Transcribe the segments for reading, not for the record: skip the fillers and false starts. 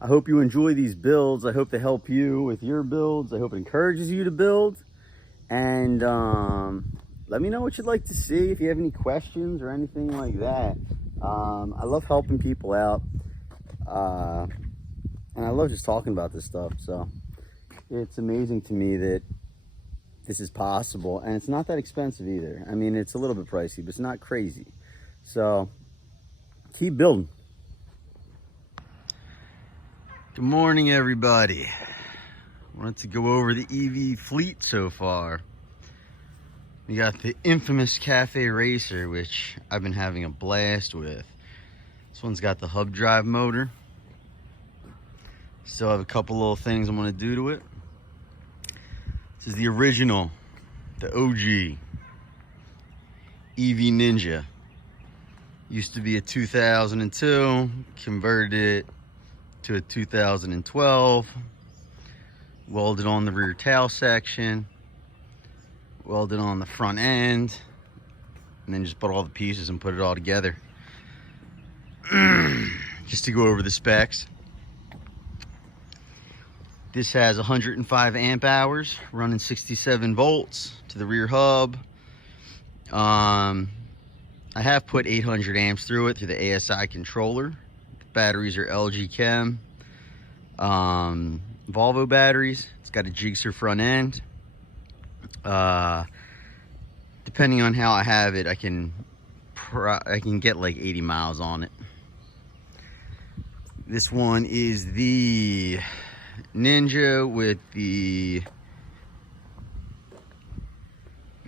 I hope you enjoy these builds. I hope they help you with your builds. I hope it encourages you to build. And let me know what you'd like to see, if you have any questions or anything like that. I love helping people out. And I love just talking about this stuff. So it's amazing to me that this is possible. And it's not that expensive either. I mean, it's a little bit pricey, but it's not crazy. So keep building. Good morning, everybody. Wanted to go over the EV fleet so far. We got the infamous Caferacer, which I've been having a blast with. This one's got the hub drive motor. Still have a couple little things I'm gonna do to it. This is the original, the OG EV Ninja. Used to be a 2002, converted it to a 2012. Welded on the rear tail section, welded on the front end, and then just put all the pieces and put it all together. Just to go over the specs. This has 105 amp hours, running 67 volts to the rear hub. I have put 800 amps through it through the ASI controller. The batteries are LG Chem. Volvo batteries. It's got a Gigster front end. Depending on how I have it, I can get like 80 miles on it. This one is the Ninja with the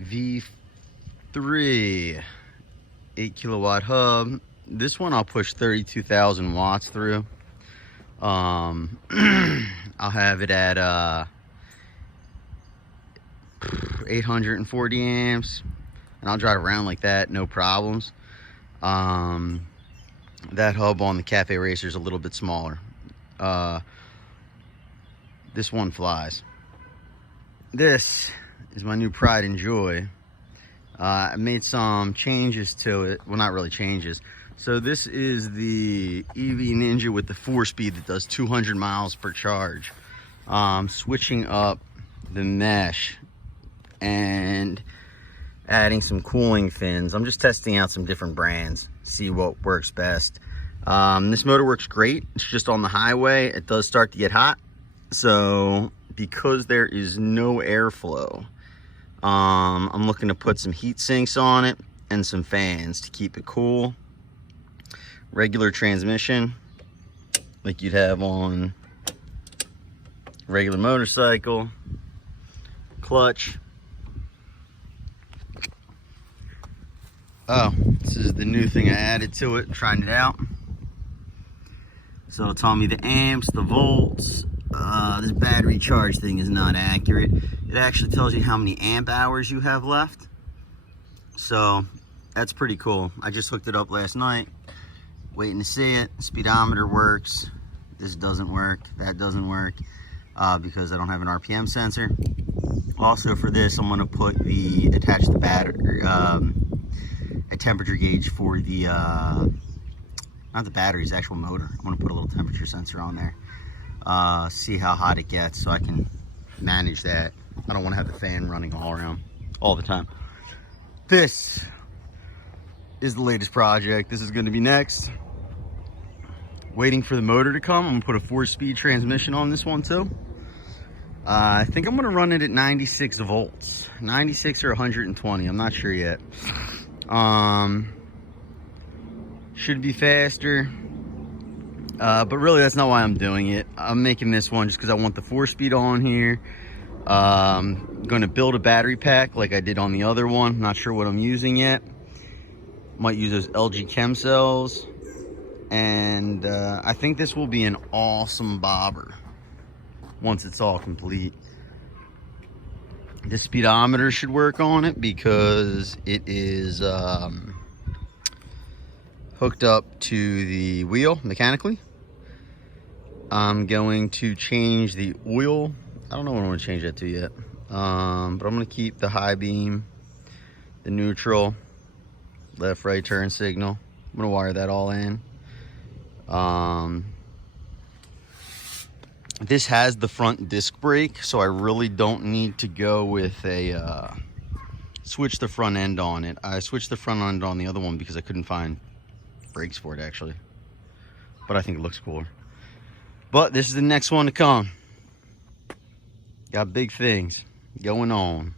V3 8 kilowatt hub. This one I'll push 32,000 watts through. I'll have it at 840 amps, and I'll drive around like that, no problems. That hub on the Caferacer is a little bit smaller. This one flies. This is my new pride and joy. I made some changes to it. Well, not really changes. So this is the EV Ninja with the 4-speed that does 200 miles per charge. Switching up the mesh and adding some cooling fins. I'm just testing out some different brands, see what works best. This motor works great. It's just on the highway. It does start to get hot. So because there is no airflow, I'm looking to put some heat sinks on it and some fans to keep it cool. Regular transmission, like you'd have on a regular motorcycle. Clutch. Oh, this is the new thing I added to it, trying it out. So it'll tell me the amps, the volts. This battery charge thing is not accurate. It actually tells you how many amp hours you have left. So that's pretty cool. I just hooked it up last night, waiting to see it. Speedometer works. This doesn't work. That doesn't work because I don't have an RPM sensor. Also for this, I'm going to attach the battery, a temperature gauge for the, not the batteries, the actual motor. I'm going to put a little temperature sensor on there. See how hot it gets so I can manage that. I don't want to have the fan running all around all the time. This is the latest project. This is going to be next. Waiting for the motor to come. I'm going to put a 4-speed transmission on this one too. I think I'm going to run it at 96 volts. 96 or 120. I'm not sure yet. Should be faster. But really, that's not why I'm doing it. I'm making this one just because I want the 4-speed on here. I'm going to build a battery pack like I did on the other one. Not sure what I'm using yet. Might use those LG Chem cells. And I think this will be an awesome bobber once it's all complete. The speedometer should work on it because it is hooked up to the wheel mechanically. I'm going to change the oil. I don't know what I'm going to change that to yet. But I'm going to keep the high beam, the neutral, left, right turn signal. I'm going to wire that all in. This has the front disc brake, so I really don't need to go with a switch the front end on it. I switched the front end on the other one because I couldn't find brakes for it actually, but I think it looks cooler. But this is the next one to come. Got big things going on.